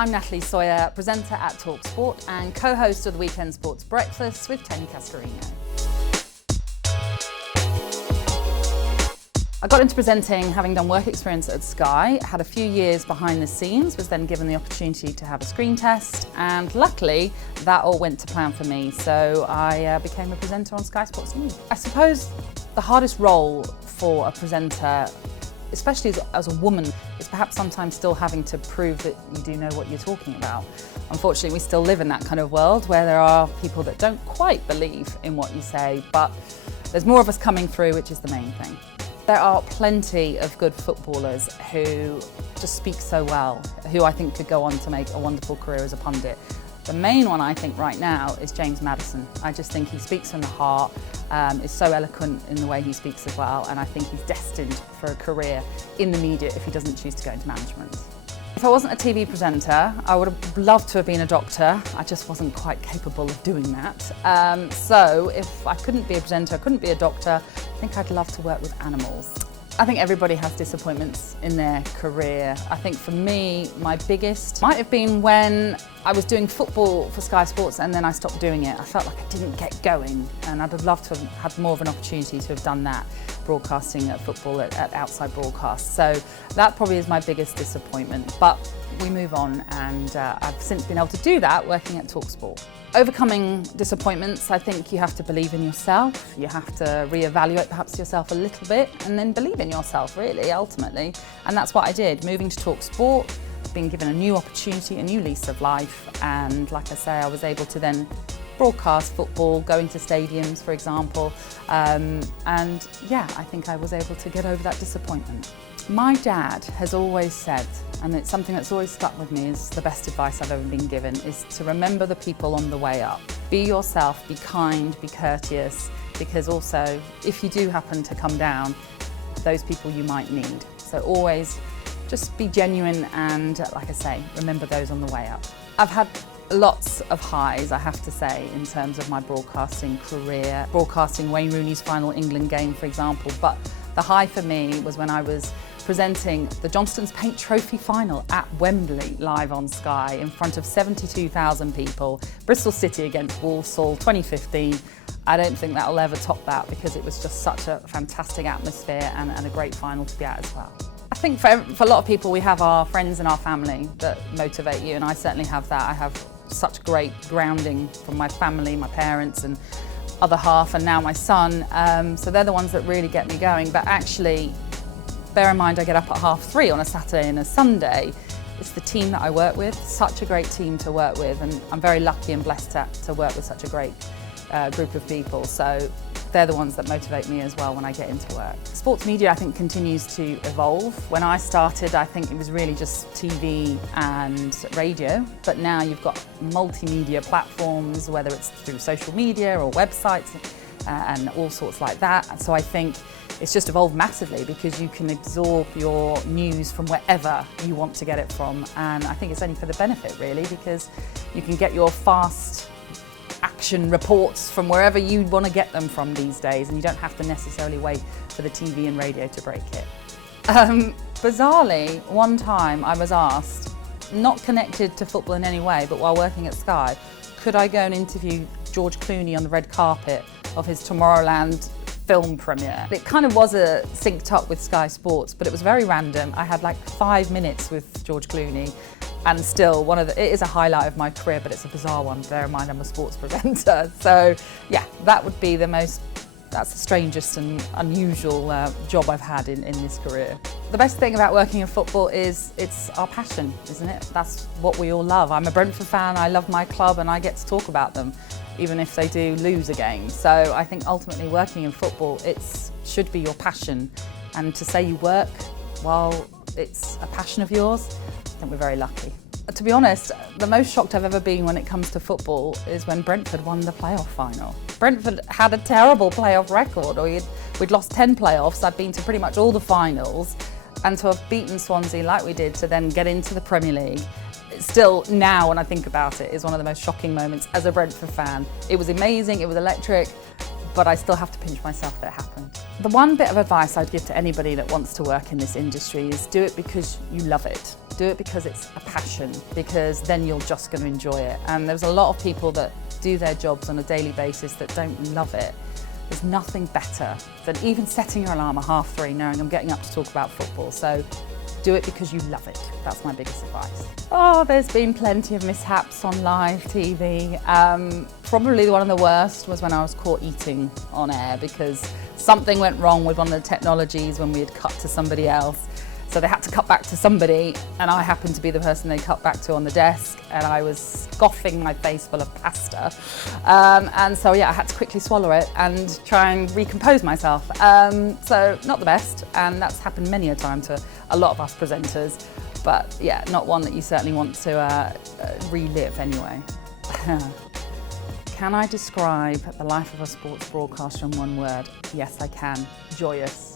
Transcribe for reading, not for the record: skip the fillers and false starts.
I'm Natalie Sawyer, presenter at TalkSport and co-host of the Weekend Sports Breakfast with Tony Cascarino. I got into presenting having done work experience at Sky, had a few years behind the scenes, was then given the opportunity to have a screen test, and luckily that all went to plan for me, so I became a presenter on Sky Sports News. I suppose the hardest role for a presenter, especially as a woman, is perhaps sometimes still having to prove that you do know what you're talking about. Unfortunately, we still live in that kind of world where there are people that don't quite believe in what you say, but there's more of us coming through, which is the main thing. There are plenty of good footballers who just speak so well, who I think could go on to make a wonderful career as a pundit. The main one I think right now is James Maddison. I just think he speaks from the heart, is so eloquent in the way he speaks as well, and I think he's destined for a career in the media if he doesn't choose to go into management. If I wasn't a TV presenter, I would have loved to have been a doctor. I just wasn't quite capable of doing that. So if I couldn't be a presenter, I couldn't be a doctor, I think I'd love to work with animals. I think everybody has disappointments in their career. I think for me, my biggest might have been when I was doing football for Sky Sports and then I stopped doing it. I felt like I didn't get going, and I'd have loved to have had more of an opportunity to have done that, broadcasting at football at outside broadcast. So that probably is my biggest disappointment, but we move on, and I've since been able to do that working at TalkSport. Overcoming disappointments, I think you have to believe in yourself, you have to reevaluate perhaps yourself a little bit, and then believe in yourself really, ultimately. And that's what I did, moving to TalkSport, being given a new opportunity, a new lease of life, and like I say, I was able to then broadcast football, go into stadiums, for example, and yeah, I think I was able to get over that disappointment. My dad has always said, and it's something that's always stuck with me, is the best advice I've ever been given, is to remember the people on the way up. Be yourself, be kind, be courteous, because also, if you do happen to come down, those people you might need. So always just be genuine and, like I say, remember those on the way up. I've had lots of highs, I have to say, in terms of my broadcasting career. Broadcasting Wayne Rooney's final England game, for example, but the high for me was when I was presenting the Johnston's Paint Trophy final at Wembley live on Sky in front of 72,000 people, Bristol City against Walsall 2015. I don't think that will ever top that because it was just such a fantastic atmosphere and a great final to be at as well. I think for a lot of people we have our friends and our family that motivate you, and I certainly have that. I have such great grounding from my family, my parents and other half, and now my son, so they're the ones that really get me going. But actually, bear in mind I get up at 3:30 on a Saturday and a Sunday. It's the team that I work with, such a great team to work with, and I'm very lucky and blessed to work with such a great group of people. So they're the ones that motivate me as well when I get into work. Sports media, I think, continues to evolve. When I started, I think it was really just TV and radio, but now you've got multimedia platforms, whether it's through social media or websites and all sorts like that. So I think it's just evolved massively because you can absorb your news from wherever you want to get it from, and I think it's only for the benefit really, because you can get your fast action reports from wherever you want to get them from these days, and you don't have to necessarily wait for the TV and radio to break it. Bizarrely, one time I was asked, not connected to football in any way, but while working at Sky, could I go and interview George Clooney on the red carpet of his Tomorrowland film premiere. It kind of was synced up with Sky Sports, but it was very random. I had like 5 minutes with George Clooney, and still it is a highlight of my career, but it's a bizarre one. Bear in mind I'm a sports presenter. So yeah, that would be that's the strangest and unusual job I've had in this career. The best thing about working in football is it's our passion, isn't it? That's what we all love. I'm a Brentford fan, I love my club, and I get to talk about them, even if they do lose a game. So I think ultimately working in football, should be your passion. And to say you work while it's a passion of yours, I think we're very lucky. To be honest, the most shocked I've ever been when it comes to football is when Brentford won the playoff final. Brentford had a terrible playoff record, or we'd lost 10 playoffs. I'd been to pretty much all the finals, and to have beaten Swansea like we did to then get into the Premier League, still now when I think about it, is one of the most shocking moments as a Brentford fan. It was amazing, it was electric, but I still have to pinch myself that it happened. The one bit of advice I'd give to anybody that wants to work in this industry is do it because you love it. Do it because it's a passion, because then you're just going to enjoy it. And there's a lot of people that do their jobs on a daily basis that don't love it. There's nothing better than even setting your alarm at 3:30 knowing I'm getting up to talk about football. So do it because you love it. That's my biggest advice. Oh, there's been plenty of mishaps on live TV. Probably one of the worst was when I was caught eating on air because something went wrong with one of the technologies when we had cut to somebody else. So they had to cut back to somebody, and I happened to be the person they cut back to on the desk, and I was scoffing my face full of pasta. And so yeah, I had to quickly swallow it and try and recompose myself. So not the best, and that's happened many a time to a lot of us presenters, but yeah, not one that you certainly want to relive anyway. Can I describe the life of a sports broadcaster in one word? Yes, I can. Joyous.